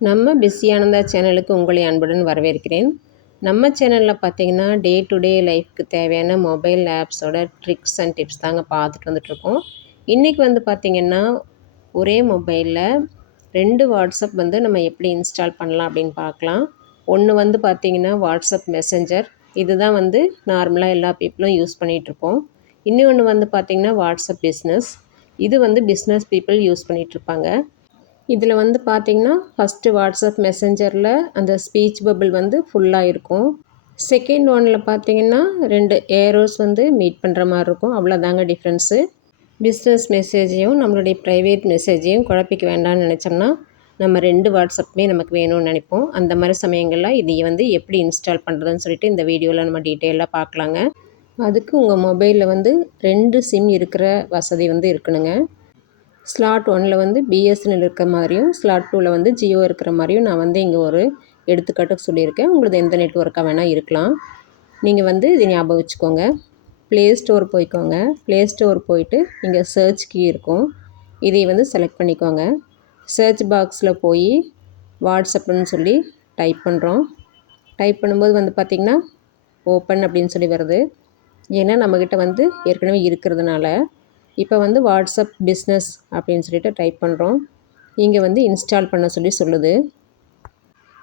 நம்ம பிஸியானந்தா சேனலுக்கு உங்களை அன்புடன் வரவேற்கிறேன். நம்ம சேனலில் பார்த்தீங்கன்னா டே டு டே லைஃப்க்கு தேவையான மொபைல் ஆப்ஸோட ட்ரிக்ஸ் அண்ட் டிப்ஸ் தாங்க பார்த்துட்டு வந்துட்ருக்கோம் இன்றைக்கி வந்து பார்த்திங்கன்னா ஒரே மொபைலில் ரெண்டு வாட்ஸ்அப் வந்து நம்ம எப்படி இன்ஸ்டால் பண்ணலாம் அப்படின்னு பார்க்கலாம். ஒன்று வந்து பார்த்திங்கன்னா வாட்ஸ்அப் மெசஞ்சர் இதுதான் வந்து நார்மலாக எல்லா பீப்புளும் யூஸ் பண்ணிகிட்ருப்போம் இன்னொன்று வந்து பார்த்திங்கன்னா வாட்ஸ்அப் பிஸ்னஸ் இது வந்து பிஸ்னஸ் பீப்புள் யூஸ் பண்ணிகிட்ருப்பாங்க இதில் வந்து பார்த்திங்கன்னா ஃபஸ்ட்டு வாட்ஸ்அப் மெசஞ்சரில் அந்த ஸ்பீச் பபிள் வந்து ஃபுல்லாக இருக்கும். செகண்ட் ஒனில் பார்த்தீங்கன்னா ரெண்டு ஏரோஸ் வந்து மீட் பண்ணுற மாதிரி இருக்கும். அவ்வளோதாங்க டிஃப்ரென்ஸு பிஸ்னஸ் மெசேஜையும் நம்மளுடைய ப்ரைவேட் மெசேஜையும் குழப்பிக்க வேண்டாம்னு நினச்சோம்னா நம்ம ரெண்டு வாட்ஸ்அப்புமே நமக்கு வேணும்னு நினைப்போம். அந்த மாதிரி சமயங்களில் இதை வந்து எப்படி இன்ஸ்டால் பண்ணுறதுன்னு சொல்லிட்டு இந்த வீடியோவில் நம்ம டீட்டெயிலாக பார்க்கலாங்க. அதுக்கு உங்கள் மொபைலில் வந்து ரெண்டு சிம் இருக்கிற வசதி வந்து இருக்கணுங்க. ஸ்லாட் ஒனில் வந்து பிஎஸ்என்எல் இருக்கிற மாதிரியும் ஸ்லாட் டூவில் வந்து ஜியோ இருக்கிற மாதிரியும் நான் வந்து இங்கே ஒரு எடுத்துக்காட்டுக்கு சொல்லியிருக்கேன். உங்களுக்கு எந்த நெட்ஒர்க்காக வேணால் இருக்கலாம். நீங்கள் வந்து இது ஞாபகம் வச்சுக்கோங்க. ப்ளே ஸ்டோர் போய்க்கோங்க. ப்ளே ஸ்டோர் போயிட்டு இங்கே சர்ச் கீ இருக்கும். இதை வந்து செலக்ட் பண்ணிக்கோங்க. சர்ச் பாக்ஸில் போய் வாட்ஸ்அப்னு சொல்லி டைப் பண்ணுறோம் டைப் பண்ணும்போது வந்து பார்த்திங்கன்னா ஓப்பன் அப்படின்னு சொல்லி வருது. ஏன்னா நம்மக்கிட்ட வந்து ஏற்கனவே இருக்கிறதுனால இப்போ வந்து வாட்ஸ்அப் பிஸ்னஸ் அப்படின்னு சொல்லிட்டு டைப் பண்ணுறோம் இங்கே வந்து இன்ஸ்டால் பண்ண சொல்லி சொல்லுது.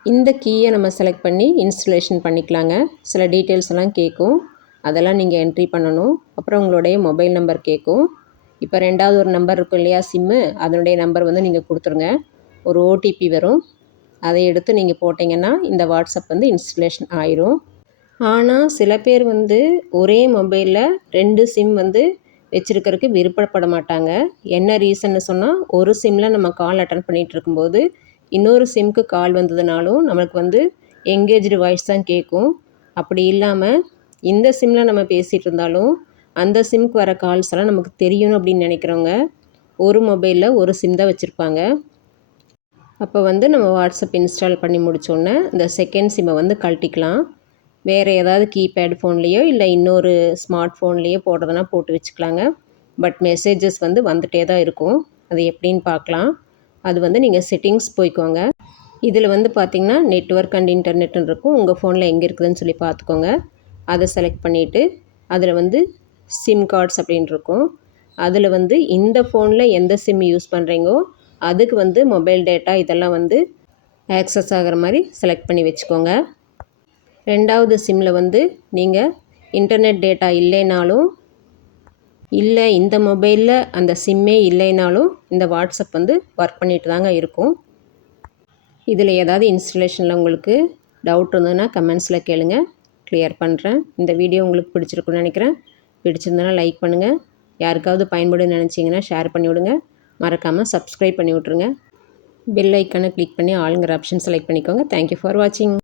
இந்த கீயை நம்ம செலக்ட் பண்ணி இன்ஸ்டலேஷன் பண்ணிக்கலாங்க. சில டீட்டெயில்ஸ் எல்லாம் கேட்கும் அதெல்லாம் நீங்கள் என்ட்ரி பண்ணணும். அப்புறம் உங்களுடைய மொபைல் நம்பர் கேட்கும் இப்போ ரெண்டாவது ஒரு நம்பர் இருக்கும் இல்லையா சிம்மு அதனுடைய நம்பர் வந்து நீங்கள் கொடுத்துருங்க. ஒரு ஓடிபி வரும். அதை எடுத்து நீங்கள் போட்டிங்கன்னா இந்த வாட்ஸ்அப் வந்து இன்ஸ்டலேஷன் ஆயிரும். ஆனால் சில பேர் வந்து ஒரே மொபைலில் ரெண்டு சிம் வந்து வச்சுருக்கிறதுக்கு விருப்பப்பட மாட்டாங்க என்ன ரீசன்னு சொன்னால் ஒரு சிம்மில் நம்ம கால் அட்டன் பண்ணிகிட்டு இருக்கும்போது இன்னொரு சிம்க்கு கால் வந்ததுனாலும் நம்மளுக்கு வந்து எங்கேஜ்டு வாய்ஸ் தான் கேட்கும் அப்படி இல்லாமல் இந்த சிம்மில் நம்ம பேசிகிட்டு இருந்தாலும் அந்த சிம்க்கு வர கால்ஸ் எல்லாம் நமக்கு தெரியணும் அப்படின்னு நினைக்கிறவங்க ஒரு மொபைலில் ஒரு சிம் தான் வச்சுருப்பாங்க. அப்போ வந்து நம்ம வாட்ஸ்அப் இன்ஸ்டால் பண்ணி முடித்தோடனே இந்த செகண்ட் சிம்மை வந்து கழட்டிக்கலாம். வேறு ஏதாவது கீபேட் ஃபோன்லேயோ இல்லை இன்னொரு ஸ்மார்ட் ஃபோன்லேயோ போடுறதுனா போட்டு வச்சுக்கலாங்க. பட் மெசேஜஸ் வந்து வந்துகிட்டே தான் இருக்கும். அது எப்படின்னு பார்க்கலாம். அது வந்து நீங்கள் செட்டிங்ஸ் போய்க்கோங்க. இதில் வந்து பார்த்திங்கன்னா நெட்ஒர்க் அண்ட் இன்டர்நெட்னு இருக்கும். உங்கள் ஃபோனில் எங்கே இருக்குதுன்னு சொல்லி பார்த்துக்கோங்க. அதை செலக்ட் பண்ணிவிட்டு அதில் வந்து சிம் கார்ட்ஸ் அப்படின்னு இருக்கும். அதில் வந்து இந்த ஃபோனில் எந்த சிம் யூஸ் பண்ணுறீங்கோ அதுக்கு வந்து மொபைல் டேட்டா இதெல்லாம் வந்து ஆக்சஸ் ஆகிற மாதிரி செலக்ட் பண்ணி வச்சுக்கோங்க. ரெண்டாவது சிம்மில் வந்து நீங்கள் இன்டர்நெட் டேட்டா இல்லைனாலும் இல்லை இந்த மொபைலில் அந்த சிம்மே இல்லைனாலும் இந்த வாட்ஸ்அப் வந்து ஒர்க் பண்ணிட்டு தாங்க இருக்கும். இதில் ஏதாவது இன்ஸ்டலேஷனில் உங்களுக்கு டவுட் இருந்ததுன்னா கமெண்ட்ஸில் கேளுங்க. கிளியர் பண்ணுறேன் இந்த வீடியோ உங்களுக்கு பிடிச்சிருக்குன்னு நினைக்கிறேன். பிடிச்சிருந்தனா லைக் பண்ணுங்கள் யாருக்காவது பயன்படும் நினச்சிங்கன்னா ஷேர் பண்ணி விடுங்க. மறக்காமல் சப்ஸ்கிரைப் பண்ணி விட்ருங்க பெல் ஐக்கனை கிளிக் பண்ணி ஆளுங்கிற ஆப்ஷன் செலக்ட் பண்ணிக்கோங்க. தேங்க்யூ ஃபார் வாட்சிங்